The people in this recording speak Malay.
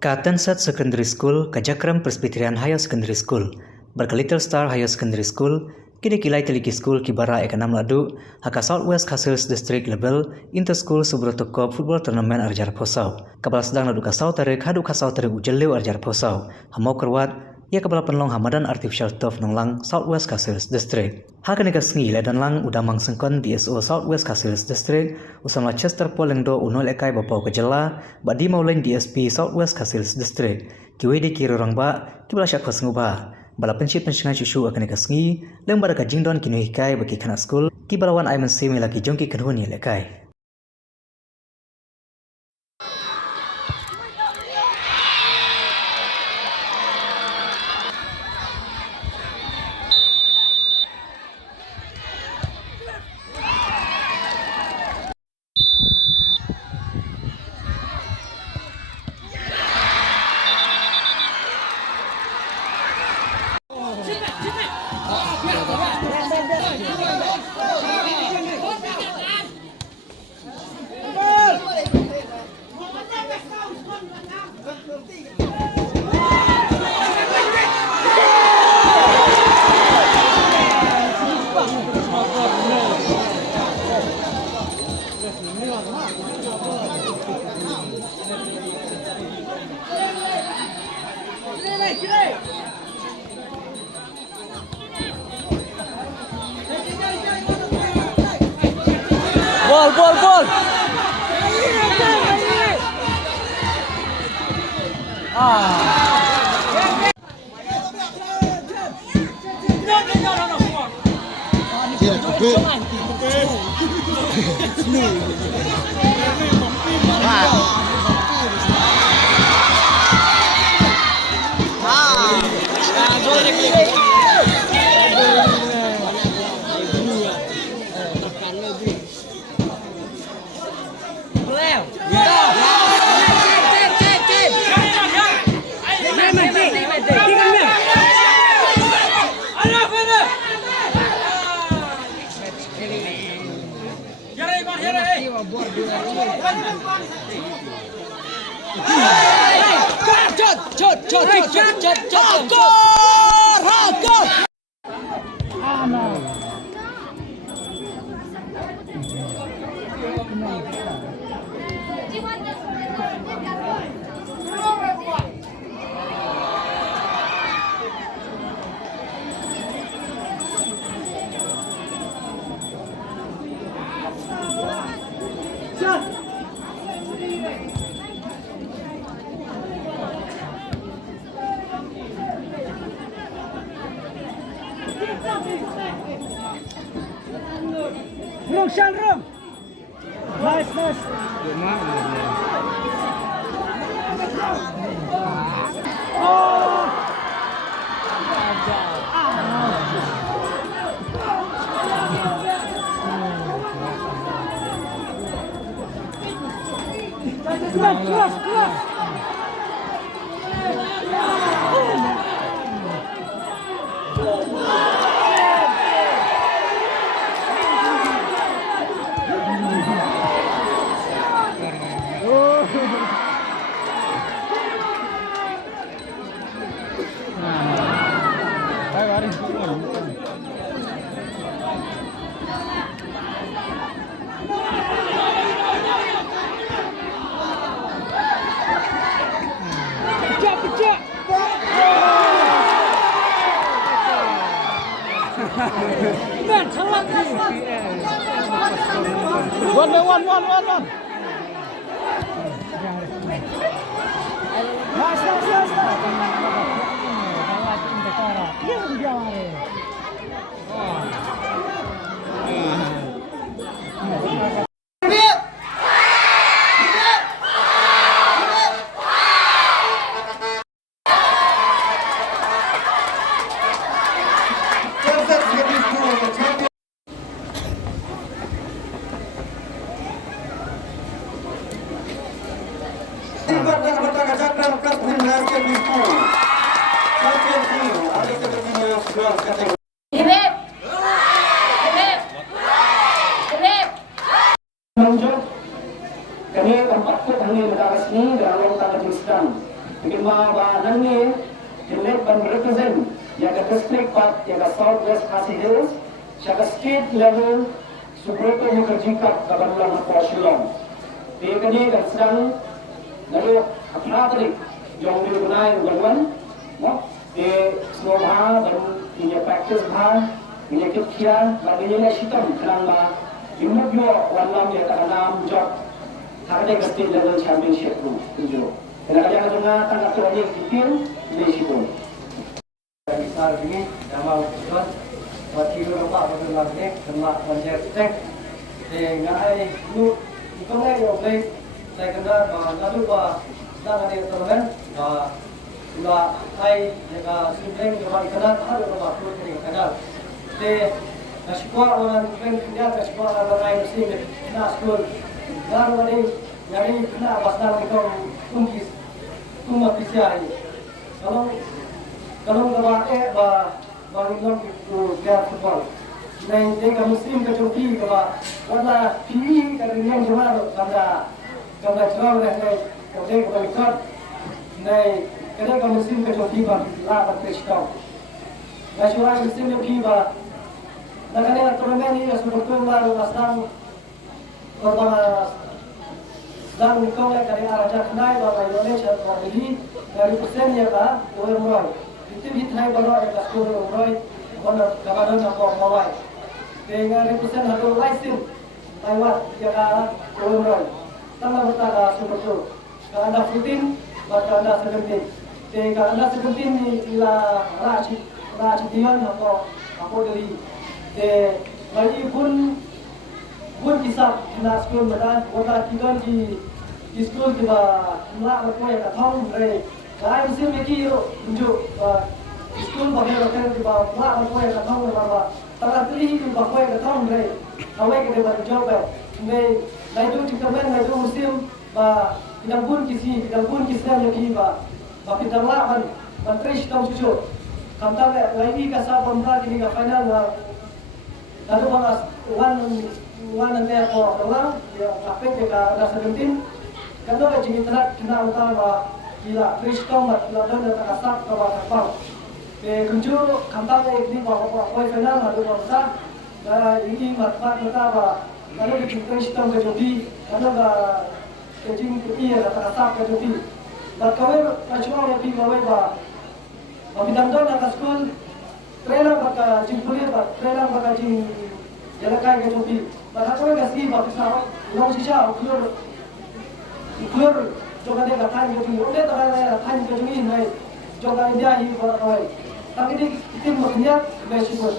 Katensat Secondary School, Kajakram Presbyterian Higher Secondary School, Barka Little Star Higher Secondary School, Kini Kilai Teliki School Kibara Ekanam Ladu, Haka Southwest Castles District Level, Inter-School Subroto Cup Football Tournament Arjar Posau, Kabal Sedang Ladu Kasau Tarik, Hadu Kasau Tarik Ujeliu Arjar Posau, Hamau Kerwat, ia Kabal Penlong Hamadan Artificial Turf Nonglang, Southwest Castles District. Haka Nika Sengi Ledan Lang Udamang Sengkon DSO Southwest Castles District, Usama Chester Polengdo Unol Ekai Bapau Kejela, Badi Maulain DSP Southwest Castles District, Kiwe di Kiri Rangba, Kibala Syak Fasnguba, Bala Pencip Pencengan Cucu akan Nika Sengi, Lembara Kajingdon Kinu Hikai bagi Kanak School, Kibalawan Aiman Simi lagi Jongki Kenhuni Lekai. Gol. Rung. Nice. Keras. Pecah. Man, salah. One. Kami tempat kami berdaras ini dalam tangan Islam. Bikin ba nangi Hilek ban represent yaga district part yaga southwest Khasi Hills, yaga state level Subrata Mukherjee Cup kabanlan ko Shillong. Pekani dan sedang lalu apa tadi yang digunai gangguan, no? Semua bahan dan punya practice bahan, punya kian, bagi yang sitam kerana imut yo walam ya tanam job, hari ini state level championship tu. Kerana yang ada tangkap tu lagi kipin di situ. Saat ini nama tuan wakil rumah betul lagi sama konser tek dengan lu itu ni yang baik saya kena lalu dah ada teman sudah hai jika sudah jawab kena ada rumah tu ni kena sekolah orang kerja sekolah orang lain mesti kena sekolah dan jadi kena pasal kita tunggu pisah kalau bangilong itu biar football. Nah, jika Muslim kecuali wala PE kerana jual kamera jual oleh kerja kebalikkan. Nah, kerana Muslim kecuali lah berpestau. Nah, jual Muslim lebih nah kerana turnamen ini sebetulnya baru sedang nikah dari arah naik bahwa Indonesia ini dari persen ya kah, orang itu hitnai baru ada sekolah orang, orang kabaran apa mawai. Dengan persen ada license lewat ya kah orang. Tanpa bertanda sebetul. Kalau anda 14, maka anda 17. Jika anda 17 ni ialah racian apa dari. Lagi pun kisah kena sekolah mana, orang kita di sekolah kita nak berkuah yang tahu mereka. Saya mesti mikir tunjuk sekolah bahagian kita kita nak berkuah yang tahu mereka. Tangan pilih itu berkuah yang tahu mereka. Awak kita berjawab. Mereka itu kita mereka itu Muslim. Tidak pun kisah yang kita. Kita nak menteri tahu cucu. Kata lagi kasar benda kini final lalu balas one and there for orang ya apa kita ada 17 kalau kita telah kena utama gila Kristong gila dan terkasak ke bawah kunci kantor ini bawa final lalu bangsa ini matmat betapa lalu kita Kristong ke jobi lalu kejing ketiga terkasak ke jobi berkawin macam apa yang bawa bidang don atas school trainer baka jing kuliah trainer baka jing jalakai ke jobi baka kau kasih bapa sama long sisa ukur jogan dia katakan ke jobi udah tak ada katakan ke jobi ini jogan dia ini buat apa tapi di tim maknya masih buat